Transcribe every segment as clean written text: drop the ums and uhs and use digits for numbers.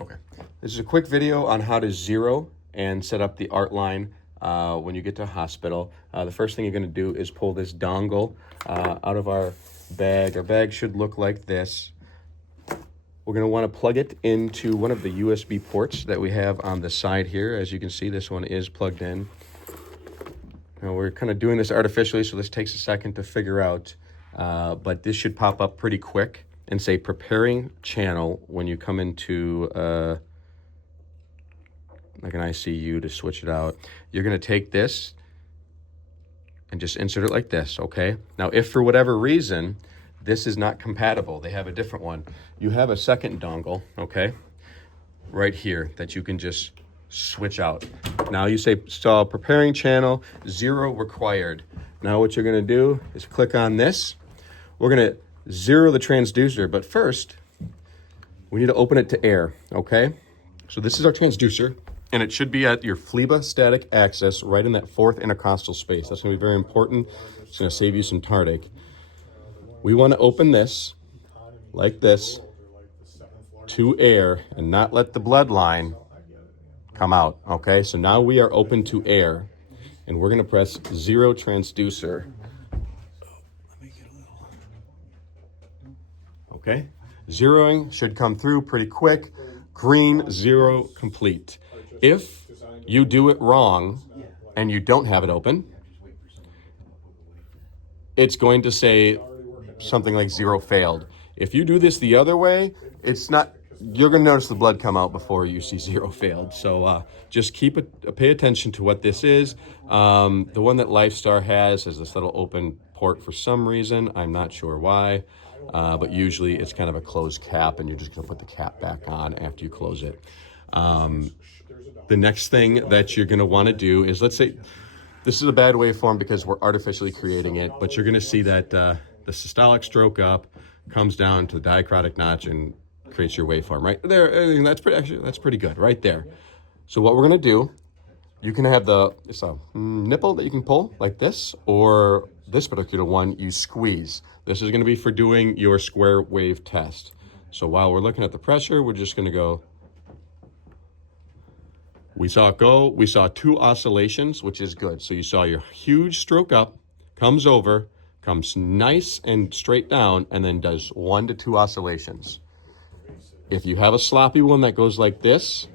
Okay. This is a quick video on how to zero and set up the art line when you get to a hospital. The first thing you're going to do is pull this dongle out of our bag. Our bag should look like this. We're going to want to plug it into one of the USB ports that we have on the side here. As you can see, this one is plugged in. Now we're kind of doing this artificially, so this takes a second to figure out, but this should pop up pretty quick and say preparing channel when you come into like an ICU to switch it out. You're going to take this and just insert it like this, okay? Now, if for whatever reason this is not compatible, they have a different one, you have a second dongle, okay, right here that you can just switch out. Now you say, so preparing channel, 0 required. Now what you're going to do is click on this. We're going to zero the transducer, but first we need to open it to air, okay? So this is our transducer, and it should be at your phleba static access right in that 4th intercostal space. That's going to be very important. It's going to save you some heartache. We want to open this like this to air and not let the bloodline come out, okay? So now we are open to air, and we're going to press 0 transducer. Okay, zeroing should come through pretty quick. Green, 0 complete. If you do it wrong and you don't have it open, it's going to say something like 0 failed. If you do this the other way, it's not, you're going to notice the blood come out before you see 0 failed. So just pay attention to what this is. The one that Lifestar has this little open port for some reason. I'm not sure why. But usually it's kind of a closed cap, and you're just going to put the cap back on after you close it. The next thing that you're going to want to do is, let's say, this is a bad waveform because we're artificially creating it, but you're going to see that the systolic stroke up comes down to the diacritic notch and creates your waveform right there. That's pretty good right there. So what we're going to do, you can have it's a nipple that you can pull like this, or this particular one you squeeze. This is going to be for doing your square wave test. So while we're looking at the pressure, we're just going to go. We saw it go. We saw 2 oscillations, which is good. So you saw your huge stroke up, comes over, comes nice and straight down, and then does 1 to 2 oscillations. If you have a sloppy one that goes like this,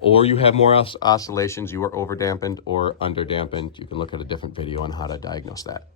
or you have more oscillations, you are over dampened or under dampened, you can look at a different video on how to diagnose that.